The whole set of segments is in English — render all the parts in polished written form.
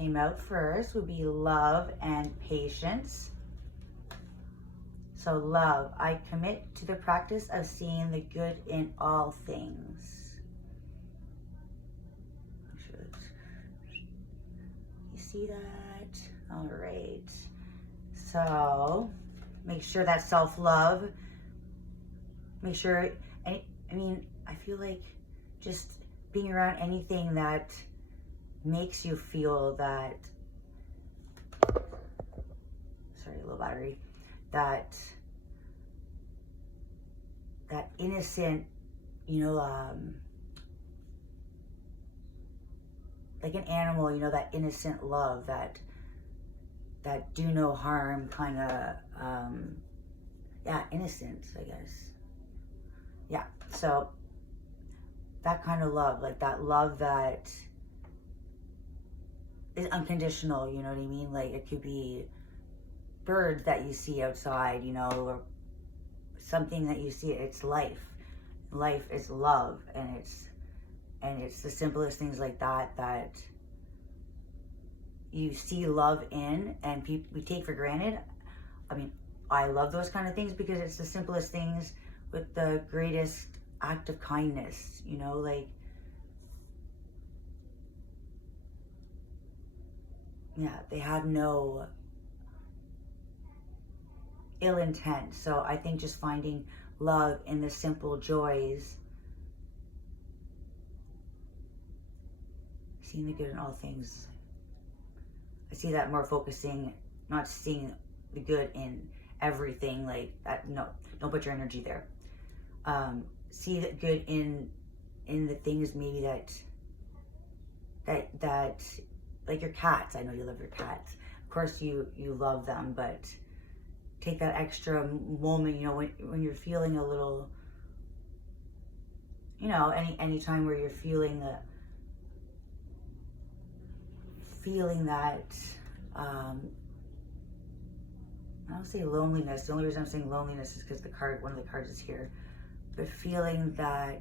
came out first would be love and patience. So love, I commit to the practice of seeing the good in all things. You see that? All right. So make sure that self-love, make sure, I mean, I feel like just being around anything that makes you feel that, sorry, a little battery, that innocent, you know, like an animal, you know, that innocent love, that do no harm kind of, yeah, innocence, I guess. Yeah, so that kind of love, like that love that is unconditional, you know what I mean? Like it could be birds that you see outside, you know, or something that you see. It's life. Life is love, and it's the simplest things like that you see love in, and we take for granted. I mean, I love those kind of things because it's the simplest things with the greatest act of kindness, you know, like, yeah, they have no ill intent. So I think just finding love in the simple joys, seeing the good in all things. I see that more focusing, not seeing the good in everything like that. No, don't put your energy there. See the good in the things maybe that like your cats. I know you love your cats. Of course you love them, but take that extra moment, you know, when you're feeling a little, you know, any time where you're feeling that I don't say loneliness. The only reason I'm saying loneliness is because one of the cards is here. But feeling that,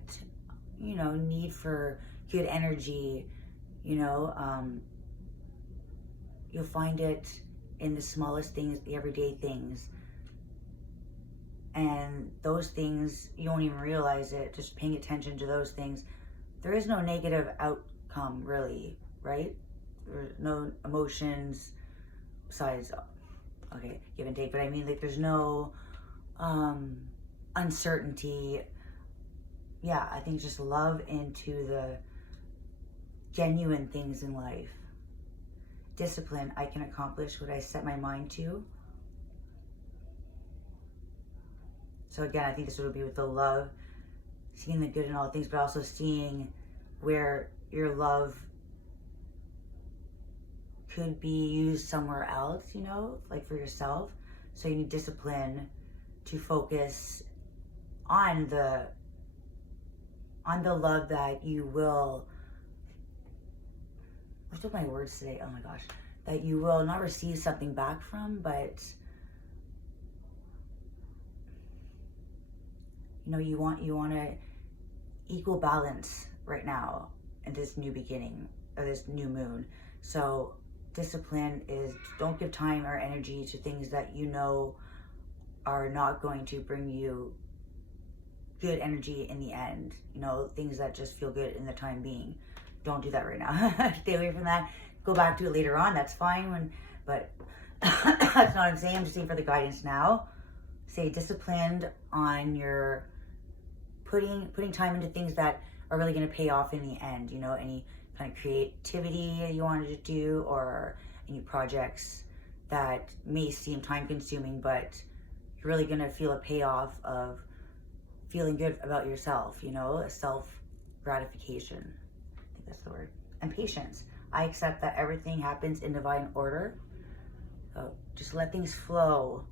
you know, need for good energy, you know, you'll find it in the smallest things, the everyday things. And those things, you won't even realize it, just paying attention to those things. There is no negative outcome, really, right? There's no emotions besides, okay, give and take, but I mean, like, there's no uncertainty. Yeah, I think just love into the genuine things in life. Discipline, I can accomplish what I set my mind to. So again, I think this would be with the love, seeing the good in all things, but also seeing where your love could be used somewhere else, you know, like for yourself. So you need discipline to focus on the love that you will, what's with my words today? Oh my gosh. That you will not receive something back from, but you know, you want to equal balance right now in this new beginning, or this new moon. So discipline is, don't give time or energy to things that you know are not going to bring you good energy in the end. You know, things that just feel good in the time being. Don't do that right now. Stay away from that. Go back to it later on. That's fine. But that's not what I'm saying. I'm just saying for the guidance now. Stay disciplined on your putting time into things that are really going to pay off in the end. You know, any kind of creativity you wanted to do, or any projects that may seem time consuming, but you're really going to feel a payoff of feeling good about yourself, you know, a self gratification. I think that's the word. And patience. I accept that everything happens in divine order. So just let things flow.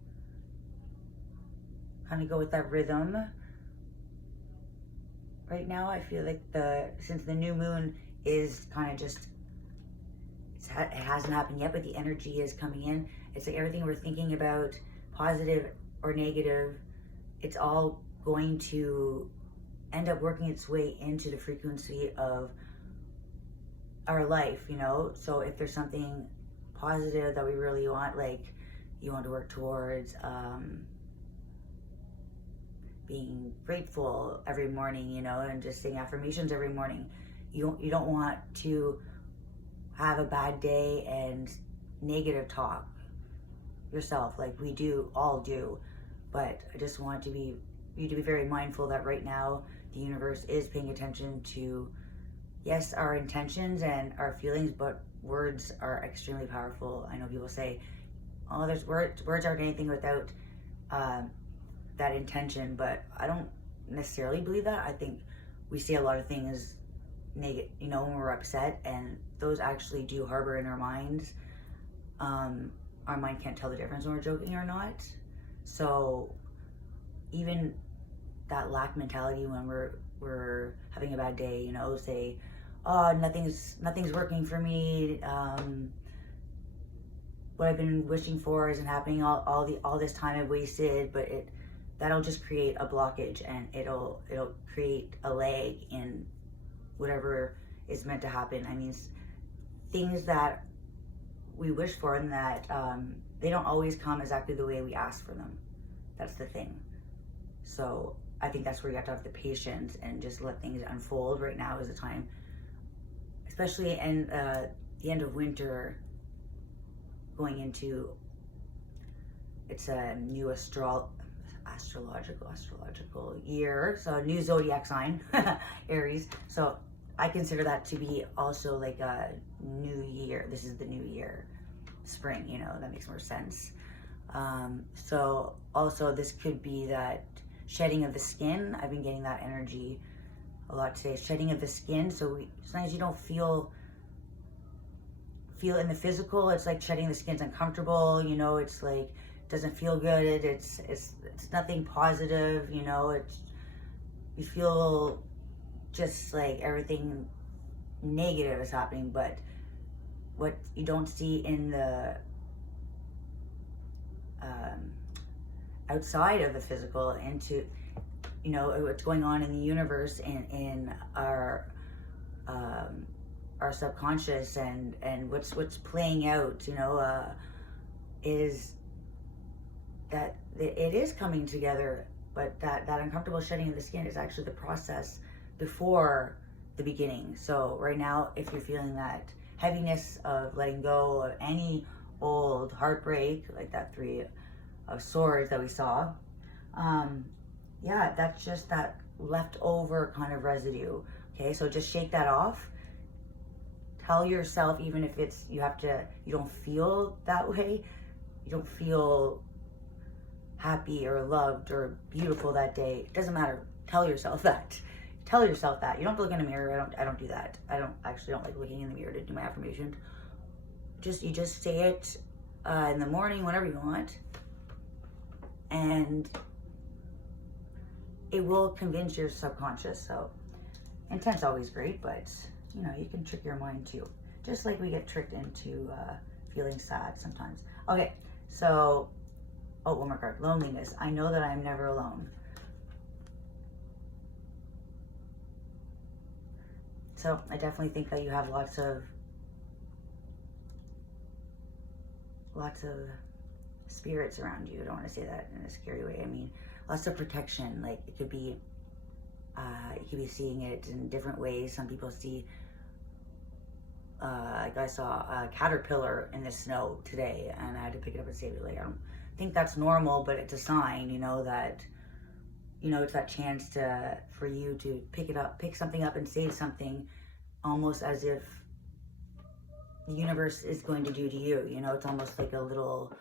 Kind of go with that rhythm. Right now, I feel like since the new moon is kind of just, it hasn't happened yet, but the energy is coming in. It's like everything we're thinking about, positive or negative, it's all going to end up working its way into the frequency of our life, you know. So if there's something positive that we really want, like you want to work towards being grateful every morning, you know, and just saying affirmations every morning. You don't want to have a bad day and negative talk yourself, like we all do. But I just want you to be very mindful that right now the universe is paying attention to, yes, our intentions and our feelings, but words are extremely powerful. I know people say, oh, there's words aren't anything without that intention, but I don't necessarily believe that. I think we say a lot of things negative, you know, when we're upset, and those actually do harbor in our minds. Our mind can't tell the difference when we're joking or not. So even that lack mentality when we're having a bad day, you know, say, oh, nothing's working for me. What I've been wishing for isn't happening. All this time I've wasted, but that'll just create a blockage, and it'll create a lag in whatever is meant to happen. I mean, things that we wish for, and that they don't always come exactly the way we ask for them. That's the thing. So I think that's where you have to have the patience and just let things unfold. Right now is the time, especially in the end of winter, going into, it's a new astrological year, so a new zodiac sign, Aries. So I consider that to be also like a new year. This is the new year, spring, you know, that makes more sense. So also this could be that shedding of the skin. I've been getting that energy a lot today, shedding of the skin. So sometimes you don't feel in the physical. It's like shedding the skin's uncomfortable, you know, it's like, doesn't feel good. It's nothing positive, you know. You feel just like everything negative is happening. But what you don't see in the outside of the physical, into, you know, what's going on in the universe and in our subconscious, and what's playing out, you know, is that it is coming together. But that uncomfortable shedding of the skin is actually the process before the beginning. So right now, if you're feeling that heaviness of letting go of any old heartbreak, like that 3 of Swords that we saw, yeah, that's just that leftover kind of residue. Okay, so just shake that off. Tell yourself, even if it's, you don't feel that way, you don't feel happy or loved or beautiful that day, it doesn't matter. Tell yourself that. You don't have to look in a mirror. I don't do that. I don't like looking in the mirror to do my affirmations. You just say it in the morning, whenever you want, and it will convince your subconscious. So intent's always great, but you know, you can trick your mind too, just like we get tricked into feeling sad sometimes. Okay, so one more card. Loneliness. I know that I am never alone. So I definitely think that you have lots of spirits around you. I don't want to say that in a scary way. I mean, lots of protection. Like it could be, you could be seeing it in different ways. Some people see, like I saw a caterpillar in the snow today, and I had to pick it up and save it. Like, I don't think that's normal, but it's a sign, you know, that, you know, it's that chance for you to pick something up and save something, almost as if the universe is going to do to you. You know, it's almost like a little,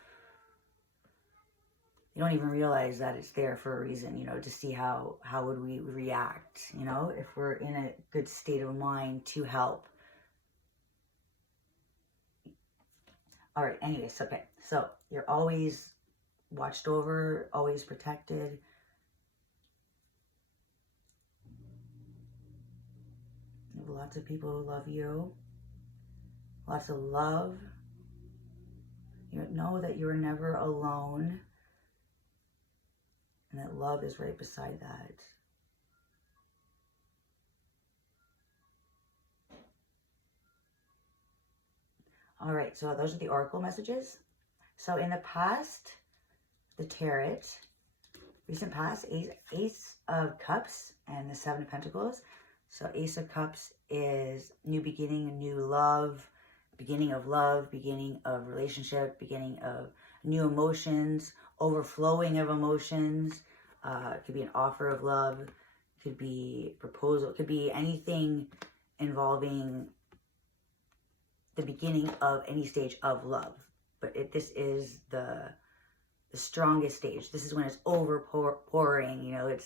you don't even realize that it's there for a reason, you know, to see how would we react, you know, if we're in a good state of mind to help. All right, anyways, okay, so you're always watched over, always protected. You have lots of people who love you, lots of love. You know that you're never alone, and that love is right beside that. All right, so those are the oracle messages. So in the past, the tarot, recent past, Ace of Cups and the Seven of Pentacles. So Ace of Cups is new beginning, new love, beginning of relationship, beginning of new emotions, overflowing of emotions. It could be an offer of love, it could be proposal, it could be anything involving the beginning of any stage of love. But this is the strongest stage. This is when it's pouring. You know,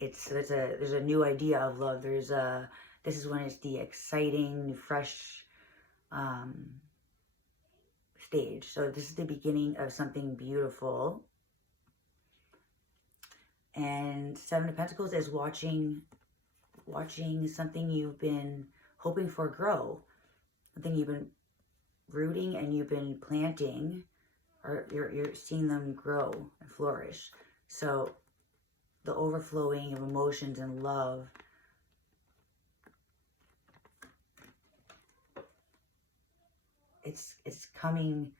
there's a new idea of love. This is when it's the exciting, fresh stage. So this is the beginning of something beautiful. And Seven of Pentacles is watching something you've been hoping for grow, something you've been rooting and you've been planting, or you're seeing them grow and flourish. So the overflowing of emotions and love, it's coming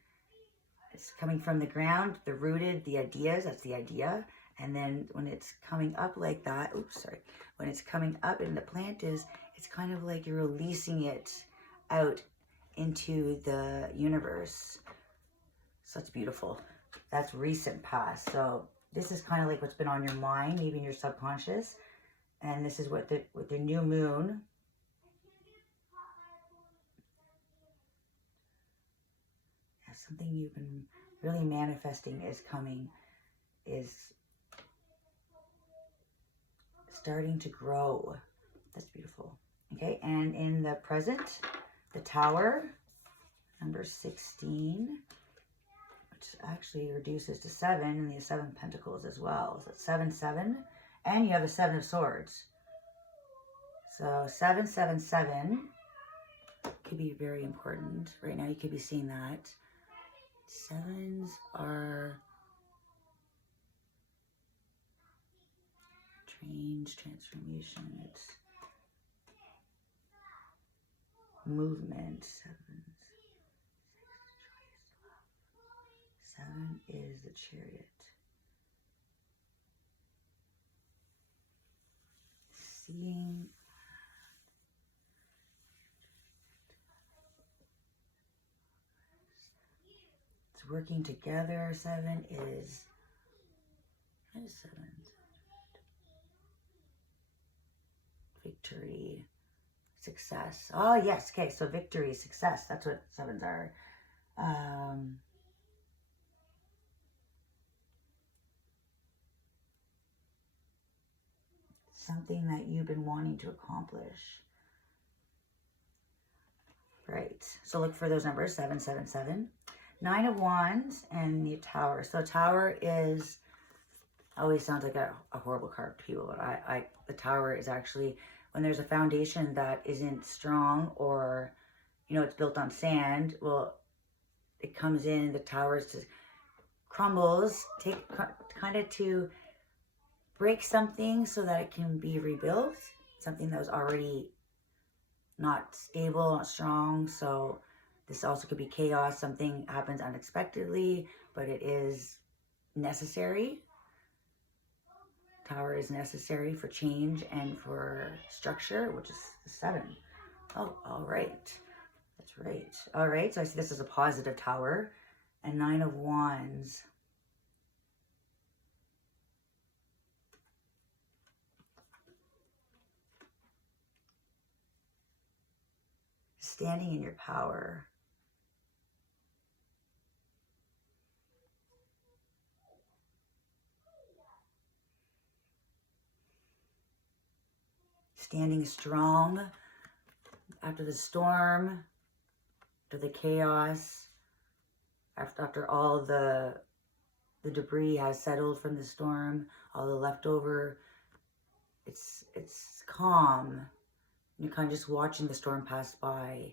from the ground, the rooted, the ideas, that's the idea. And then when it's coming up like that, when it's coming up and the plant it's kind of like you're releasing it out into the universe. So it's beautiful. That's recent past. So this is kind of like what's been on your mind, maybe in your subconscious. And this is what with the new moon, something you've been really manifesting is coming, is starting to grow. That's beautiful. Okay, and in the present, the Tower, number 16, which actually reduces to 7, and the 7 Pentacles as well. So it's 7, 7, and you have the 7 of Swords. So 7, 7, 7 could be very important. Right now you could be seeing that. 7s are change, transformation, it's movement. 7 is the Chariot. Seeing it's working together. 7 is, what is 7? Victory, success. Oh yes, okay, so victory, success, that's what 7s are. Something that you've been wanting to accomplish. Right, so look for those numbers, 7, 7, 7. 9 of Wands and the Tower. So Tower is, always sounds like a horrible card to people, but the Tower is actually when there's a foundation that isn't strong, or, you know, it's built on sand. Well, it comes in, the Tower just crumbles, kind of to break something so that it can be rebuilt, something that was already not stable, not strong. So this also could be chaos. Something happens unexpectedly, but it is necessary. Tower is necessary for change and for structure, which is the 7. Oh, all right. That's right. All right, so I see this as a positive Tower. And 9 of Wands. Standing in your power. Standing strong after the storm, after the chaos, after all the debris has settled from the storm, all the leftover. It's calm. You're kind of just watching the storm pass by,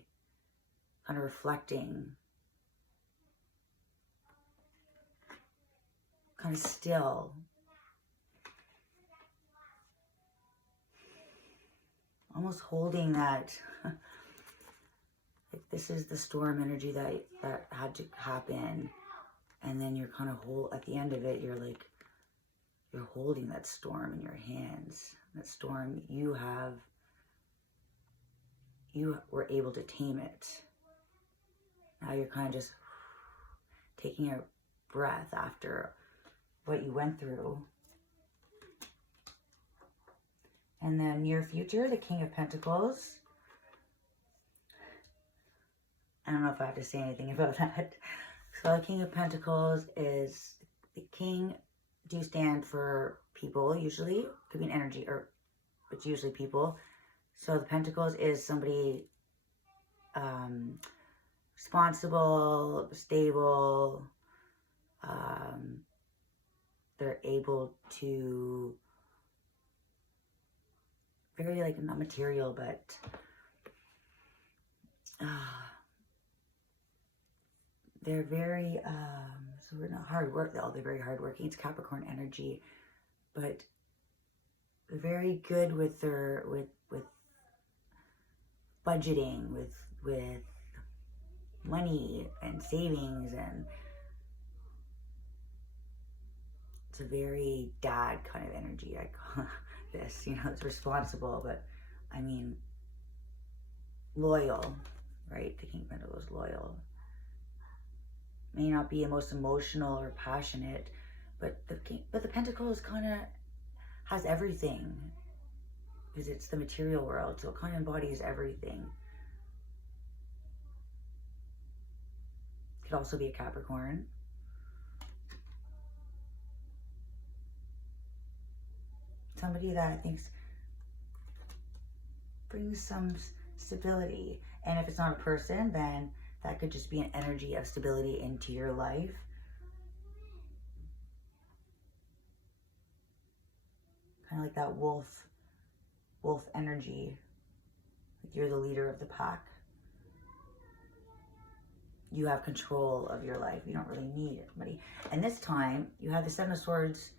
kind of reflecting, kind of still. Almost holding that, Like this is the storm energy that had to happen. And then you're kind of at the end of it, you're holding that storm in your hands. That storm, you were able to tame it. Now you're kind of just taking a breath after what you went through. And then near future, the King of Pentacles. I don't know if I have to say anything about that. So the King of Pentacles is, the king do stand for people usually. Could be an energy, or it's usually people. So the Pentacles is somebody responsible, stable. They're able to, very like not material, but they're very so we're not hard work though. They're very hardworking. It's Capricorn energy, but they're very good with their with budgeting, with money and savings, and it's a very dad kind of energy. I call this, you know, it's responsible, but I mean loyal, right? The King of Pentacles is loyal. May not be the most emotional or passionate, but the Pentacles kind of has everything, because it's the material world, so it kind of embodies everything. Could also be a Capricorn. Somebody that I think brings some stability. And if it's not a person, then that could just be an energy of stability into your life. Kind of like that wolf energy. Like you're the leader of the pack. You have control of your life. You don't really need anybody. And this time, you had the Seven of Swords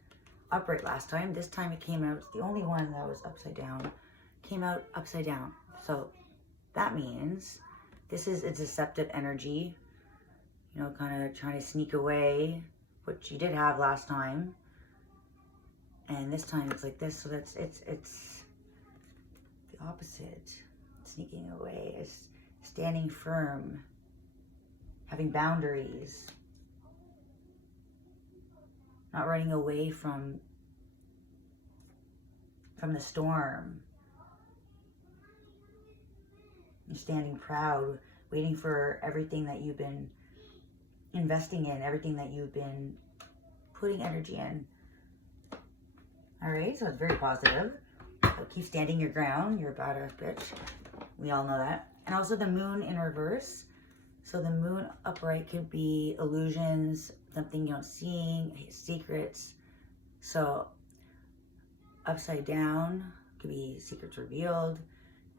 upright last time. This time it came out, the only one that was upside down, came out upside down. So that means this is a deceptive energy, you know, kind of trying to sneak away what you did have last time. And this time it's like this, so that's it's the opposite. Sneaking away is standing firm, having boundaries, not running away from the storm. You're standing proud, waiting for everything that you've been investing in, everything that you've been putting energy in. All right, so it's very positive. So keep standing your ground. You're a badass bitch. We all know that. And also the moon in reverse. So the moon upright could be illusions, something you're not seeing, secrets. So upside down could be secrets revealed,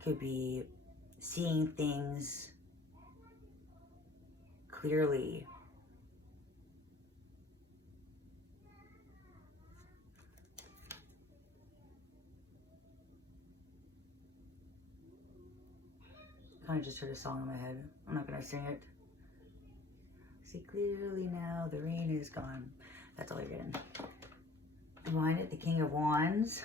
could be seeing things clearly. Kind of just heard a song in my head. I'm not gonna sing it. See clearly now, the rain is gone. That's all you're getting. Behind it, the King of Wands.